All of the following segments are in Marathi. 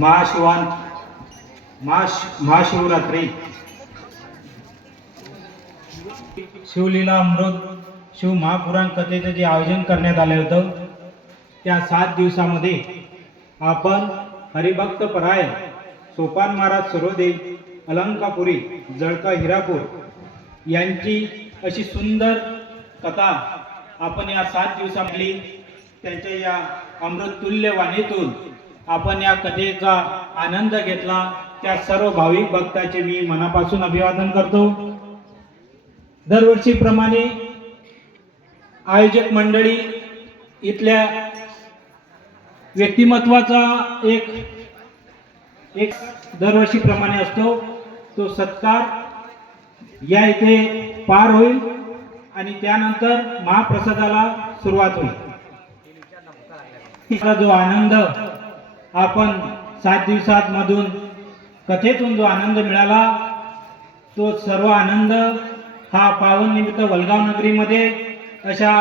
महाशिवरात्री शिवलीला अमृत शिव महापुराण कथेचं जे आयोजन करण्यात आलं होतं त्या 7 दिवसामध्ये आपण हरिभक्त परायण सोपान महाराज सरोदे अलंकापुरी जळका हिरापूर यांची अशी सुंदर कथा आपण या 7 दिवसांमधली त्यांच्या या अमृततुल्य वाणीतून आपण या कथेचा आनंद घेतला। त्या सर्व भाविक भक्तांचे मी मनापासून अभिवादन करतो। दरवर्षीप्रमाणे आयोजक मंडळी इथल्या व्यक्तिमत्वाचा एक दरवर्षीप्रमाणे असतो, तो सत्कार या इथे पार होईल आणि त्यानंतर महाप्रसादाला सुरुवात होईल। जो आनंद आपण 7 दिवसात मधून कथेतून जो आनंद मिळाला तो सर्व आनंद हा पावन निमित्त वलगाव नगरीमध्ये अशा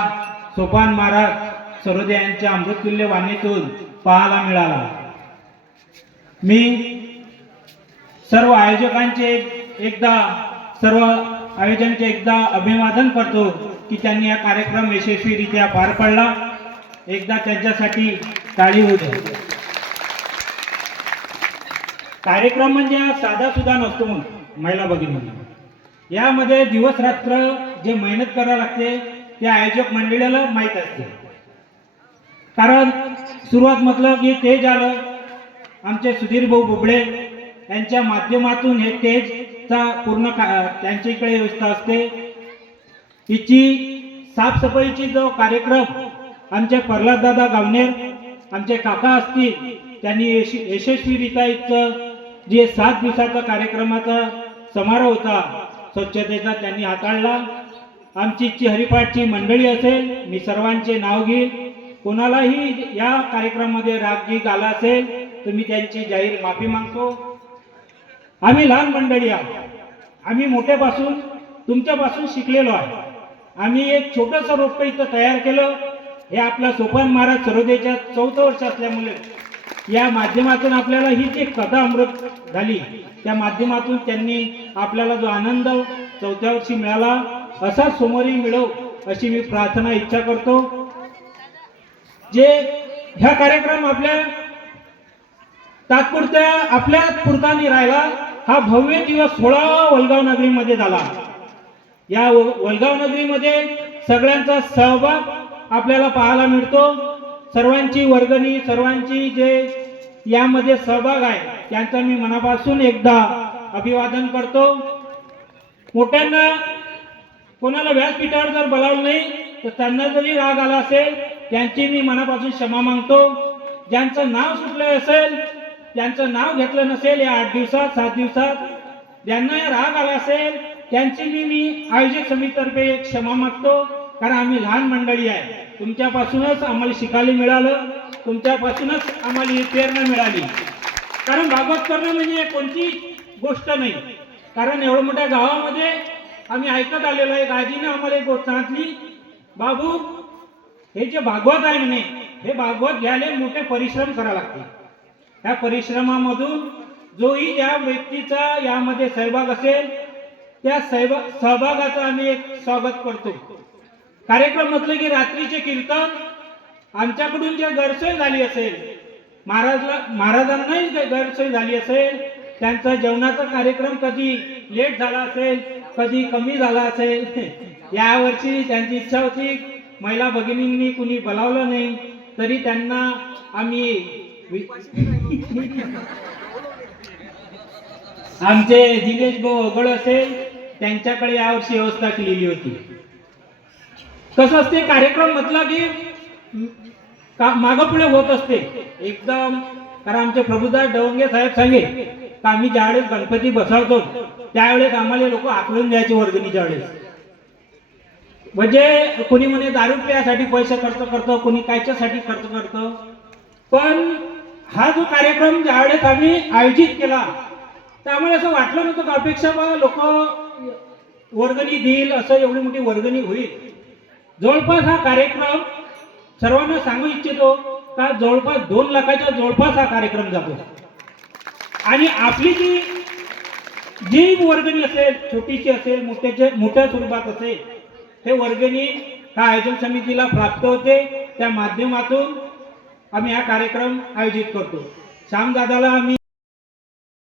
सोपान महाराज सरोदे यांच्या अमृततुल्य वाणीतून पाहायला मिळाला। मी सर्व आयोजकांचे एकदा अभिवादन करतो की त्यांनी हा कार्यक्रम यशस्वीरित्या पार पाडला। एकदा त्यांच्यासाठी टाळी होऊ द्या। कार्यक्रम म्हणजे साधा सुद्धा नसतो महिला भगिनी, यामध्ये दिवस रात्र जे मेहनत करावी लागते ते आयोजक मंडळीला माहीत असते। कारण सुरुवात म्हटलं की तेज आलं, आमचे सुधीर भाऊ बुबळे यांच्या माध्यमातून हे तेजचा पूर्ण त्यांच्याकडे व्यवस्था असते। हिची साफसफाईची जो कार्यक्रम आमचे प्रल्हाद दादा गावणेर आमचे काका असतील त्यांनी यशस्वीरित्या इथं जे 7 दिवसाचा कार्यक्रमाचा समारोह होता स्वच्छतेचा त्यांनी हाताळला। आमची हरिपाठची मंडळी असेल, मी सर्वांचे नाव घेईल, कोणालाही या कार्यक्रमामध्ये रागगीग आला असेल तर मी त्यांची जाहीर माफी मागतो। आम्ही लहान मंडळी आहोत, आम्ही मोठ्यापासून तुमच्यापासून शिकलेलो आहे। आम्ही एक छोटंसं रोपटं इथं तयार केलं, हे आपल्या सोपान महाराज सरोदेच्या 4थं वर्ष असल्यामुळे या माध्यमातून आपल्याला ही जी कथा अमृत झाली त्या माध्यमातून त्यांनी आपल्याला जो आनंद 4थ्या वर्षी मिळाला असा समोरही मिळो अशी मी प्रार्थना इच्छा करतो। जे ह्या कार्यक्रम आपल्या तात्पुरत्या आपल्या पुरतानी राहिला, हा भव्य दिवस 16 वलगाव नगरीमध्ये झाला। या वलगाव नगरीमध्ये सगळ्यांचा सहभाग आपल्याला पाहायला मिळतो। सर्वांची वर्गणी, सर्वांची जे यामध्ये सहभाग आहे त्यांचा मी मनापासून एकदा अभिवादन करतो। मोठ्यांना कोणाला व्यासपीठावर जर बोलावलं नाही तर त्यांना जरी राग आला असेल त्यांची मी मनापासून क्षमा मागतो। ज्यांचं नाव सुटलं असेल, ज्यांचं नाव घेतलं नसेल या 8 दिवसात 7 दिवसात ज्यांना राग आला असेल त्यांची मी आयोजक समितीतर्फे क्षमा मागतो। कारण आम्ही लहान मंडळी आहे, तुमच्यापासूनच आम्हाला शिकायला मिळालं, तुमच्यापासूनच आम्हाला ही प्रेरणा मिळाली। कारण भागवत करणं म्हणजे कोणती गोष्ट नाही। कारण एवढ्या मोठ्या गावामध्ये आम्ही ऐकत आलेलो आहे, गाजीने आम्हाला एक गोष्ट सांगितली, बाबू हे जे भागवत आहे म्हणे हे भागवत घ्यायला मोठे परिश्रम करावे लागते। ह्या परिश्रमामधून जोही ज्या व्यक्तीचा यामध्ये सहभाग असेल त्या सहभागाचं आम्ही एक स्वागत करतो। कार्यक्रम म्हटलं की रात्रीचे कीर्तन, आमच्याकडून जे गैरसोय झाली असेल, महाराजांनाही गैरसोय झाली असेल, त्यांचा जेवणाचा कार्यक्रम कधी लेट झाला असेल, कधी कमी झाला असेल, यावर्षी त्यांची इच्छा होती महिला भगिनींनी कुणी बोलावलं नाही तरी त्यांना आम्ही आमचे दिनेश भाऊ अगळ असेल त्यांच्याकडे यावर्षी व्यवस्था केलेली होती। कसं असते कार्यक्रम म्हटला की मागं पुढे होत असते एकदम। कारण आमचे प्रभुदास डवंगे साहेब सांगे का आम्ही ज्यावेळेस गणपती बसवतो त्यावेळेस आम्हाला लोक आकलून द्यायचे वर्गणीच्या वेळेस। म्हणजे कोणी म्हणे दारू प्यासाठी पैसे खर्च करतो, कोणी कायच्यासाठी खर्च करतो। पण हा जो कार्यक्रम ज्यावेळेस आम्ही आयोजित केला त्यामुळे असं वाटलं नव्हतं का अपेक्षा लोक वर्गणी देईल, असं एवढी मोठी वर्गणी होईल। जवळपास हा कार्यक्रम सर्वांना सांगू इच्छितो का जवळपास 2 लाखाच्या जवळपास हा कार्यक्रम जातो। आणि आपली जी वर्गणी असेल, छोटीशी असेल, मोठ्या स्वरूपात असेल, हे वर्गणी ह्या आयोजन समितीला प्राप्त होते. त्या माध्यमातून आम्ही हा कार्यक्रम आयोजित करतो. श्यामदादाला आम्ही